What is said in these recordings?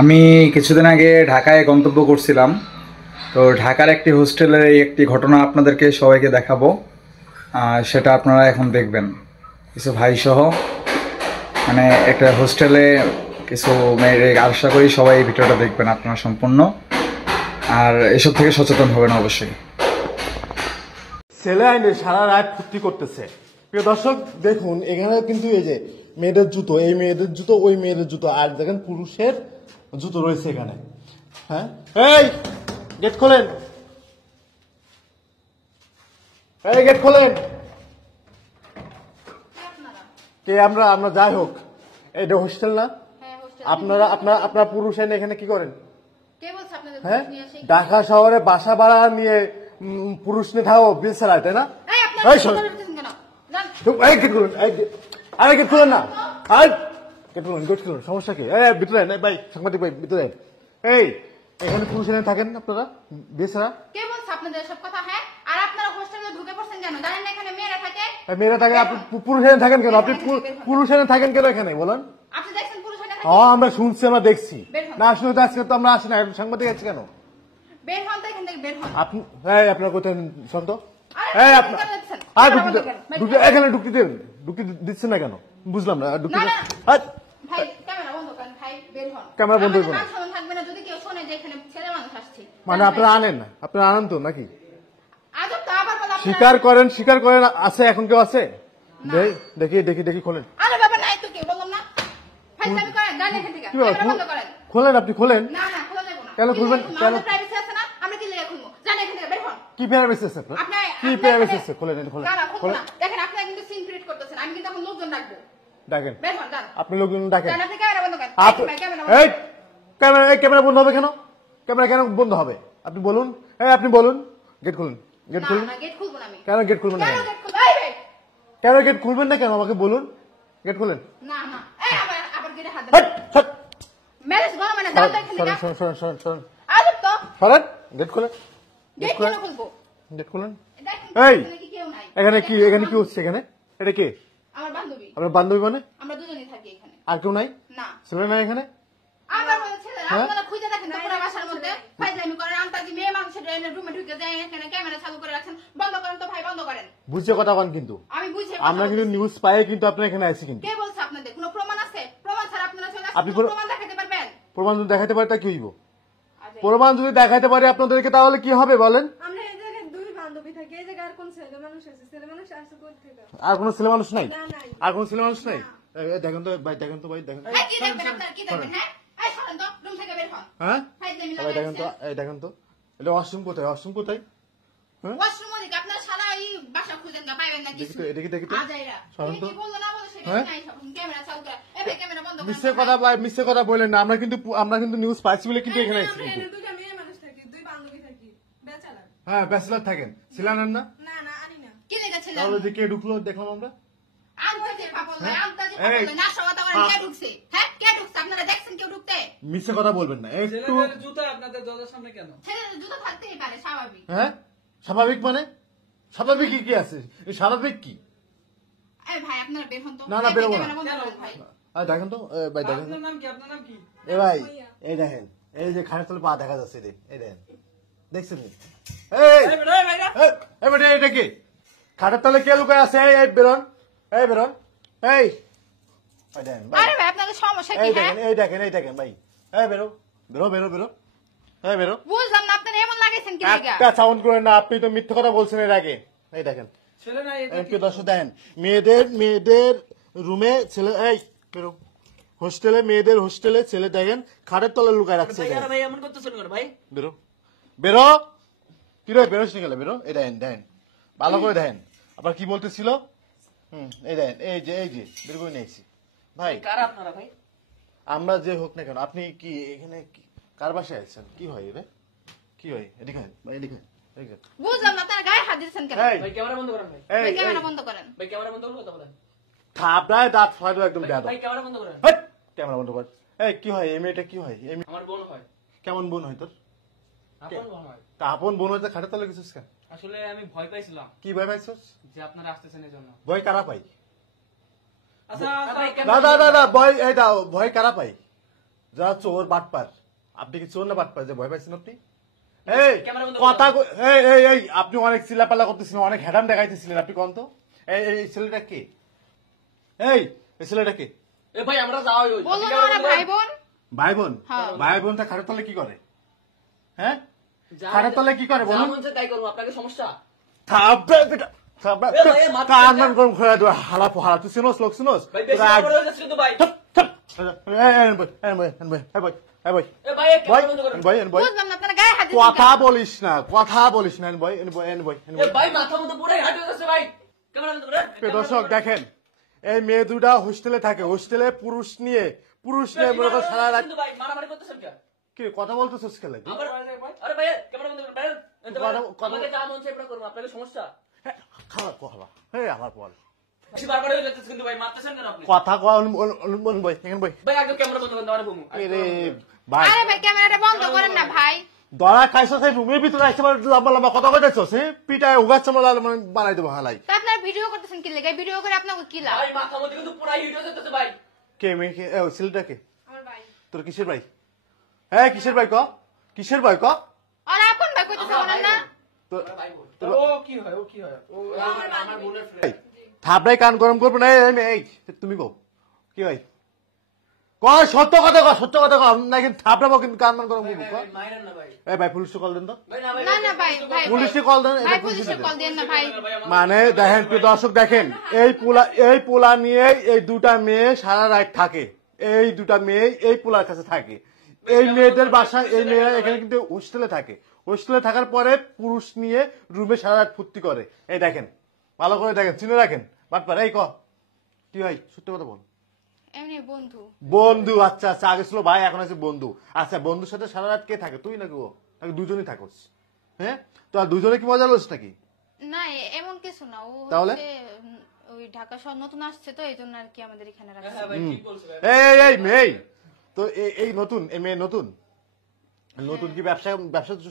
আমি কিছুদিন আগে ঢাকায় গন্তব্য করছিলাম। তো ঢাকার একটি হোস্টেলের একটি ঘটনা আপনাদেরকে সবাইকে দেখাবো। সেটা আপনারা এখন দেখবেন। কিছু ভাইসহ মানে একটা হোস্টেলে কিছু মেয়ের, আশা করি সবাই এই ভিডিওটা দেখবেন আপনারা সম্পূর্ণ, আর এসব থেকে সচেতন হবেন অবশ্যই। ছেলে আইনে সারা রাত ফুর্তি করতেছে। প্রিয় দর্শক দেখুন, এখানে কিন্তু এই যে মেয়েদের জুতো, এই মেয়েদের জুতো, ওই মেয়েদের জুতো, আর দেখেন পুরুষের জুতো রয়েছে এখানে। হ্যাঁ, এই গেট খোলেন, এই গেট খোলেন। কে? আমরা আমরা যাই হোক, এটা হোস্টেল না? আপনারা আপনার পুরুষ এনে এখানে কি করেন? হ্যাঁ, ঢাকা শহরে বাসা ভাড়া নিয়ে পুরুষ নিয়ে থাকো বিল ছাড়ায়, তাই না? গেট খুলেন না, গেট খুলুন, সমস্যা কি? ভিতরে ভাই, সাংবাদিক ভাই ভিতরে। এই এখানে পুরুষ এনে থাকেন আপনারা বিয়ে ছাড়া? কে বলছে আপনাদের সব কথা? হ্যাঁ, আর আপনারা হোস্টেলে ঢুকে পড়ছেন কেন? জানেন না এখানে মেয়েরা থাকে? মেয়েরা থাকে, আপনি পুরুষ এনে থাকেন কেন? আপনি পুরুষ এনে থাকেন কেন এখানে বলেন? আপনি দেখছেন পুরুষ এনে থাকে? হ্যাঁ, আমরা শুনছি, আমরা দেখছি। না আসলে তো আজকে তো আমরা আসি না, সাংবাদিক আছে কেন? বের হন তো এখান থেকে, বের হন। আপনি আপনার কোথায় শান্ত? এখানে ঢুকতে দিচ্ছেন না কেন? বুঝলাম না। ভাই ক্যামেরা বন্ধ করেন, ভাই বের হন। ক্যামেরা বন্ধ করুন। থাকবে না যদি কেউ শুনে যে এখানে ছেলে মানুষ আসছে। মানে আপনারা আনেন না? আপনারা আনেন তো নাকি? আজব তো, আবার বলা স্বীকার করেন। আছে এখন কেউ আছে? দেখি খোলেন। আরে বাবা নাই তো, কেউ বললাম না। ভাই চাবি করেন, জানেন এখান থেকে। ক্যামেরা বন্ধ করেন। খোলেন, আপনি খোলেন। না না, খোলা যাবে না। কেন খুলবেন? কেন? প্রাইভেসি আছে না, আমরা কি লেগে খুলবো? জানেন এখান থেকে বের হন। কি প্রাইভেসি আছে আপনার? কি প্রাইভেসি আছে? খোলেন। দেখেন আপনারা কিন্তু সিন ক্রিয়েট করতেছেন। আমি কিন্তু এখন লোকজন ডাকবো। ডাকেন। বের হন, ডান। আপনি লোকজন ডাকেন। জানেন আপনি ক্যামেরা বন্ধ করেন। ক্যামেরা বন্ধ হবে কেন? ক্যামেরা কেন বন্ধ হবে? আপনি বলুন। আপনি বলুন। গেট খুলুন। গেট খুলুন। না, গেট খুলবো না আমি। কেন গেট খুলবেন না? কেন গেট খুলবো? এই ভাই, কেন গেট খুলবেন না কেন? আমাকে বলুন। গেট খুলেন। না না, এই আবার গেটে হাত দেন। ম্যারেজ গো, মানে দাও দেখেন না। সরেন। আজব তো। সরেন। গেট খুলেন। গেট কেন খুলবো? গেট খুলেন। দেখেন এই এখানে কি কেউ নাই? এখানে কি হচ্ছে এখানে? এটা কে? আমার বান্ধবী। আপনার বান্ধবী মানে? আমরা দুজনেই থাকি এখানে। আর কেউ নাই? না। ছেলে নাই এখানে? আমার ছেলে, আপনারা খুঁজে দেখেন তো পুরো বাসার মধ্যে। ফাইজলামি করেন, আন্তাজি মেয়ে মানুষের রুমে ঢুকে যায়, এখানে ক্যামেরা চালু করে রাখছেন। বন্ধ করেন তো ভাই, বন্ধ করেন। বুঝছে কথা বলেন কিন্তু। আমি বুঝি। আমরা কিন্তু নিউজ পাই কিন্তু আপনার এখানে আইছি কিন্তু। কে বলছে আপনাদের? কোনো প্রমাণ আছে? প্রমাণ ছাড়া আপনারা চলে আসেন? আপনি প্রমাণ দেখাতে পারবেন? প্রমাণ যদি দেখাতে পারে তা কি হইব? প্রমাণ যদি দেখাতে পারে আপনাদেরকে তাহলে কি হবে বলেন? আমরা এই জায়গায় দুই বান্ধবী থাকি, এই জায়গায় আর কোন ছেলে মানুষ আছে? ছেলে মানুষ আসে কোথা থেকে? আর কোন ছেলে মানুষ নাই? না, নাই। আর কোন ছেলে মানুষ নাই? দেখেন তো ভাই, দেখেন। এই কি দেখবেন আপনারা? কি দেখবেন? হ্যাঁ, এই সরেন তো, রুম থেকে বের হন। হ্যাঁ, ফাইজলামি ভাই দেখেন তো, লাগাইছেন। দেখেন তো। এটা ওয়াশরুম কোথায়? ওয়াশরুম ওদিকে, আপনারা সারা এই বাসা খুঁজেন না, পাইবেন না কিছু। দেখি তো। আজাইরা। সরেন তো। কি বললো না বলো সেটা হ্যাঁ? নাই সব। ক্যামেরা চালু করে। এই ভাই ক্যামেরা বন্ধ করেন। মিথ্যে কথা বলেন না। আমরা কিন্তু নিউজ পাইছি বলে কিন্তু এখানে আইছি আমরা কিন্তু। এখানে দুইটা মেয়ে মানুষ থাকি, দুই বান্ধবী থাকি, বেচারা। হ্যাঁ, ব্যাচেলর থাকেন। ছেলে আনেন না? না আনি না। কি লেগেছিল? তাহলে যে কে ঢুকলো দেখলাম আমরা। আন্তাজি পাপল ভাই, আন্তাজি পাপল না, সবাতা করে কে ঢুকছে? হ্যাঁ, কে ঢুকছে? আপনারা দেখছেন কেউ ঢুকতে? মিথ্যে কথা বলবেন না একটু। জুতা আপনাদের দরজার সামনে কেন? ছেলেদের জুতো থাকতেই পারে, স্বাভাবিক। হ্যাঁ, স্বাভাবিক মানে? স্বাভাবিক কি আছে? স্বাভাবিক কি? এই ভাই আপনারা বের হন তো। না, বেরোবো না। ক্যামেরা বন্ধ করেন ভাই। দেখেন তো, ভাই দেখেন তো। আপনার নাম কি? এ ভাই, এই দেখেন, এই যে খাটের তলে পা দেখা যাচ্ছে, এই দেখেন, দেখছেন? এটা কি? খাটের তলে কে লুকায় আছে? এই বেরোন। এই দেখেন ভাই, আরে ভাই আপনাদের সমস্যা কি? হ্যাঁ, এই দেখেন ভাই। বেরো। বুঝলাম না আপনারা এমন লাগাইছেন কি লাগা? একটা সাউন্ড করেন না। আপনি তো মিথ্যে কথা বলছেন এর আগে। এই দেখেন, ছেলে নাই এটা কি? দর্শক দেখেন, মেয়েদের রুমে ছেলে, এই বেরো। মেয়েদের হোস্টেলে ছেলে দেখেন খাটের তলে লুকায় রাখছে। ভাই, আরে ভাই এমন করতেছেন কেন ভাই? বেরো। কি রে, বেরোস নি গেলে? বেরো। এই দেখেন ভালো করে দেখেন। আবার কি বলতেছিল? এই দেখেন, এই যে বের করে নিয়েছি ভাই। কারা আপনারা ভাই? আমরা যে হোক না কেন, আপনি কি এখানে কার বাসায় আছেন? কি হয় রে? কি হয়? এদিকে ভাই, এদিকে। বুঝলাম না আপনারা গায়ে হাত দিচ্ছেন কেন? ভাই ক্যামেরা বন্ধ করেন ভাই। ভাই ক্যামেরা বন্ধ করেন। ভাই ক্যামেরা বন্ধ করে কথা বলেন। থাপড়ায় দাঁত ফাড়ো একদম দাঁত। ভাই ক্যামেরা বন্ধ করেন। ক্যামেরা বন্ধ কর। এই কি হয়? এই মেয়েটা কি হয়? আমার বোন হয়। কেমন বোন হয় তোর? আপন বোন হয়। তা আপন বোন হইতে খাটের তলে গেছিস কেন? আসলে আমি ভয় পাইছিলাম কি ভয় পাইছিস? যে আপনারা আসতেছেন এই জন্য। ভয় কারা পাই? আচ্ছা দাদা ভয়, এই দাও, ভয় কারা পাই? যারা চোর বাটপার, আপনি কি চোর না বাটপার যে ভয় পাইছেন আপনি? এই ক্যামেরা বন্ধ কথা এই আপনি অনেক চিল্লাপাল্লা করতেছিলেন, অনেক হেডাম দেখাইতেছিলেন, আপনি কোন তো এই ছেলেটা কে? এই ছেলেটা কে? এ ভাই আমরা যাওয়াই ওই বললো না ওরা ভাই বোন। ভাই বোন? হ্যাঁ। ভাই বোনটা খাটের তলে কি করে? হ্যাঁ, খাটের তলে কি করে বলুন? তাই করবো, আপনাকে সমস্যা? থাপড়ে বেটা, থাপড়ে এ ভাই, এ মাথা- কান মান গরম করে দেওয়া, হালা পোহালা, তুই চিনোস লোক চিনোস? ভাই বেশি রাগ- বড় হয়ে যাচ্ছে কিন্তু ভাই। এ ভাই ক্যামেরা বন্ধ করেন। বুঝলাম না আপনারা গায়ে হাত দিচ্ছেন কথা কেন? বলিস না, কথা বলিস না বই। এ ভাই মাথা মতো পুরাই হাঁটে যাচ্ছে ভাই। ক্যামেরা বন্ধ করেন। দর্শক দেখেন, এই মেয়ে দুটা হোস্টেলে থাকে, হোস্টেলে পুরুষ নিয়ে মনে করো সারা রাত কিন্তু ভাই মারামারি করতেছেন কেন? কি কথা বলতেছিস খেলে তুই? আরে ভাই ক্যামেরা বন্ধ করেন ভাই। কথা- আমাকে যা মন চাই করবো, আপনাকে সমস্যা? খারাপ কথা, হে আমার বল বেশি বারবার হয়ে যাচ্ছে কিন্তু ভাই, মারতেছেন কেন আপনি? কথা কয় বই এখানে বই। ভাই আগে ক্যামেরা বন্ধ করেন, আমার বমু। রে ভাই, আরে ভাই ক্যামেরাটা বন্ধ করেন না ভাই। দরা খাইছো সেই রুমের ভিতরে আসতে পারে লম্বা লম্বা কথা কইতেছো, সে পিটায় উগাচ্ছে মানে বানাই দেবো হালাই। তা আপনারা ভিডিও করতেছেন কি লাগে? ভিডিও করে আপনাকে কি লাভ? ভাই মাথা মতো কিন্তু পুরাই হিট হয়ে যাচ্ছে ভাই। কে মেয়ে কে? ও ছেলেটা কে? আমার ভাই। তোর কিসের ভাই? হ্যাঁ কিসের ভাই ক? কিসের ভাই ক? আর আপন ভাই কইতেছে ওনার না? তোর ও কি হয়, ও কি হয়? ও আমার বোনের ফ্রেন্ড। থাপড়াই কান গরম করবে না। এই তুমি কো কি ভাই? কয় সত্য কথা কয়, সত্য কথা কয় নাকি থাপড়াবো কিন্তু কান মান গরম করবো। ভাই মাইরেন না ভাই। এই ভাই পুলিশে কল দেন তো। ভাই না ভাই। না না ভাই ভাই পুলিশে কল দেন, ভাই এটা পুলিশে পুলিশে দেন। কল দেন না ভাই। মানে দেখেন প্রিয় দর্শক দেখেন, এই পোলা নিয়ে এই দুটা মেয়ে সারা রাত থাকে, এই দুটা মেয়ে এই পোলার কাছে থাকে। এই মেয়েদের বাসা, এই মেয়েরা এখানে কিন্তু হোস্টেলে থাকে, হোস্টেলে থাকার পরে পুরুষ নিয়ে রুমে সারা রাত ফুর্তি করে। এই দেখেন ভালো করে দেখেন, চিনে রাখেন বাটপার। এই ক কি ভাই সত্য কথা বল। এমনি বন্ধু। বন্ধু? আচ্ছা আচ্ছা, আগে ছিল ভাই, এখন আছে বন্ধু। আচ্ছা বন্ধুর সাথে সারা রাত কে থাকে, তুই নাকি ও, নাকি দুজনই থাকোস? হ্যাঁ, তো আর দুজনে কি মজা লোস নাকি? না এমন কিছু না, ও তাহলে? হচ্ছে ওই ঢাকা শহর নতুন আসছে তো এইজন্য আর কি আমাদের এখানে রাখছে। হ্যাঁ ভাই ঠিক বলছে ভাই। এই মেয়ে তো এই নতুন, এই মেয়ে নতুন কি ব্যবসা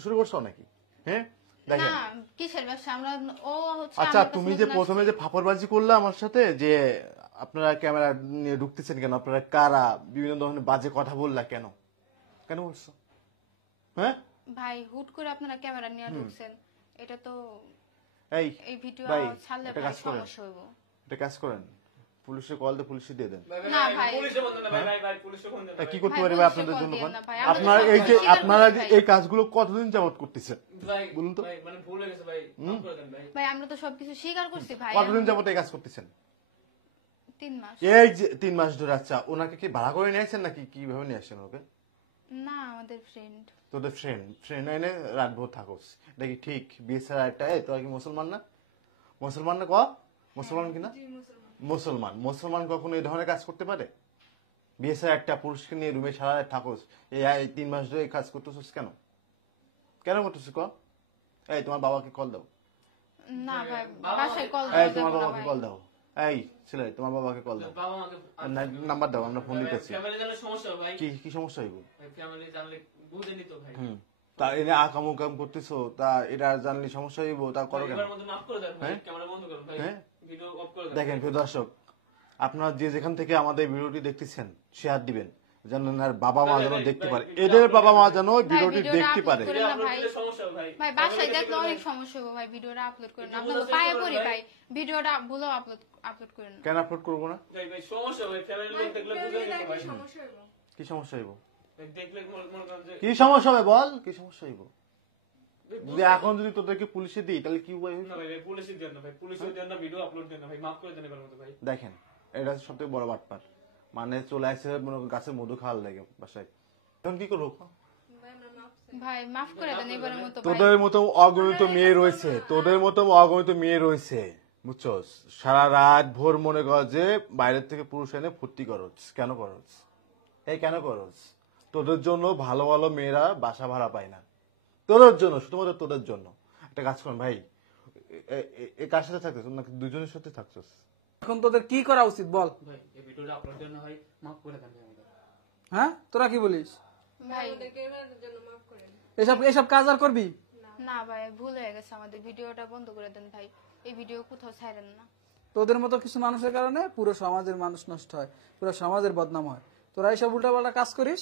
শুরু করছো নাকি? হ্যাঁ দেখেন, না কিসের ব্যবসা? আমরা ও হচ্ছে আচ্ছা আমার কাছে তুমি যে নতুন প্রথমে আসছে। যে ফাপড়বাজি করলে আমার সাথে, যে আপনারা ক্যামেরা নিয়ে ঢুকতেছেন কেন, আপনারা কারা, বিভিন্ন ধরনের বাজে কথা বললা কেন, কেন বলছো? হ্যাঁ ভাই হুট করে আপনারা ক্যামেরা নিয়ে ঢুকছেন, এটা তো এই ভিডিও ভাই ছাড়লে একটা ভাই কাজ করেন, সমস্যা হইব। একটা কাজ করেন, পুলিশে কল দিয়ে পুলিশে দিয়ে দেন। না ভাই। পুলিশে বন্ধ না ভাই, ভাই ভাই পুলিশে বন্ধ না তা কি ভাই। করতে ভাই, পারি ভাই পুলিশে আপনাদের কল জন্য? দিয়েন না ভাই, আপনারা আমাদের এই যে সব আপনারা স্বীকার করি এই ভাই। কাজগুলো কতদিন যাবত করতেছেন ভাই বলুন তো? ভাই মানে ভুল হয়ে গেছে ভাই, মাফ করে দেন ভাই। ভাই আমরা তো সবকিছু স্বীকার করছি ভাই। কতদিন যাবত এই কাজ করতেছেন? 3 মাস। এই যে 3 মাস ধরে। আচ্ছা ওনাকে কি ভাড়া করে নিয়ে আসছেন নাকি কিভাবে নিয়ে আসছেন ওকে? না আমাদের ফ্রেন্ড। তোদের ফ্রেন্ড এনে রাত ভোর থাকোস, এটা কি ঠিক? বিয়ে ছাড়া একটা, এই তোরা কি মুসলমান না? মুসলমান না ক? মুসলমান কিনা? মুসলমান কখনো এই ধরনের কাজ করতে পারে? বিয়ে ছাড়া একটা পুরুষকে নিয়ে রুমে সারা রাত থাকোস, এই 3 মাস ধরে এই কাজ করতেছিস কেন? কেন করতেছিস ক? এই তোমার বাবাকে কল দাও। না ভাই বাসায় কল এই দিতে তোমার হবে না বাবাকে ভাই। কল দাও। এই ছেলে তোমার বাবাকে কল দাও। বাবা আমাকে নাম্বার দাও, আমরা ফোন দিতেছি। ফ্যামিলি জানলে সমস্যা হবে ভাই। কি সমস্যা হইব? ফ্যামিলি জানলে বুঝেনি তো ভাই। তা এনে আকাম উকাম করতেছো, তা এটা জানলে সমস্যা হইব, তা করো কেন? এবার মধ্যে মাফ করে দেন ভাই, হ্যাঁ? ক্যামেরা বন্ধ করুন ভাই, হ্যাঁ? ভিডিও অফ করে দেন। দেখেন প্রিয় দর্শক, আপনারা যে যেখান থেকে আমাদের ভিডিওটি দেখতেছেন শেয়ার দিবেন, যেন এনার বাবা মা যেন দেখতে পারে, এদের বাবা মা যেন ভিডিওটি ভিডিওটা দেখতে আপলোড পারে। করে না আপলোড ভাই। দিলে সমস্যা হবে ভাই। ভাই বাসায় দেখলে অনেক সমস্যা হবে ভাই, ভিডিওটা আপলোড করেন না। আপনাদের পায়ে পড়ি ভাই, ভিডিওটা ভুলো আপলোড করেন না। কেন আপলোড করবো না? ভাই ভাই সমস্যা হবে, ফ্যামিলি লোক দেখলে বুঝে নিত ভাই। সমস্যা হইব। কি সমস্যা হইব? ভাই দেখলে মনে করেন যে কি সমস্যা হবে বল, কি সমস্যা হইব? যদি এখন যদি তোদেরকে পুলিশে দিই তাহলে কি উপায় হইব? না ভাই ভাই পুলিশে দেন না ভাই, পুলিশে দেন না, ভিডিও আপলোড দেন না ভাই, মাফ করে দেন এবার মতো ভাই। দেখেন এটা সব থেকে বড় বাটপার, মানে চলে আসছে মনে করো গাছের মধু খাওয়ার লাগে বাসায়, এখন কি করবো? ভাই মাফ করে দেন এবারের মতো ভাই। তোদের মতো অগণিত মেয়ে রয়েছে, তোদের মতো অগণিত মেয়ে রয়েছে, বুঝছস? সারা রাত ভোর মনে কর যে বাইরের থেকে পুরুষ এনে ফুর্তি করছ, কেন করছ? এই কেন করছ? তোদের জন্য ভালো ভালো মেয়েরা বাসা ভাড়া পায় না, তোদের জন্য, শুধুমাত্র তোদের জন্য। একটা কাজ কর ভাই, এ কার সাথে থাকছিস নাকি দুজনের সাথে থাকছিস? এখন তোদের কি করা উচিত বল? ভাই এই ভিডিওটা আপলোড দেন না ভাই, মাফ করে দেন ভাই আমাদের। হ্যাঁ তোরা কি বলিস? ভাই আমাদেরকে এবারের জন্য মাফ করেন। এসব কাজ আর করবি? না ভাই ভুল হয়ে গেছে আমাদের, ভিডিওটা বন্ধ করে দেন ভাই, এই ভিডিও কোথাও ছাড়েন না। তোদের মতো কিছু মানুষের কারণে পুরো সমাজের মানুষ নষ্ট হয়, পুরো সমাজের বদনাম হয়। তোরা এইসব উল্টাপাল্টা কাজ করিস,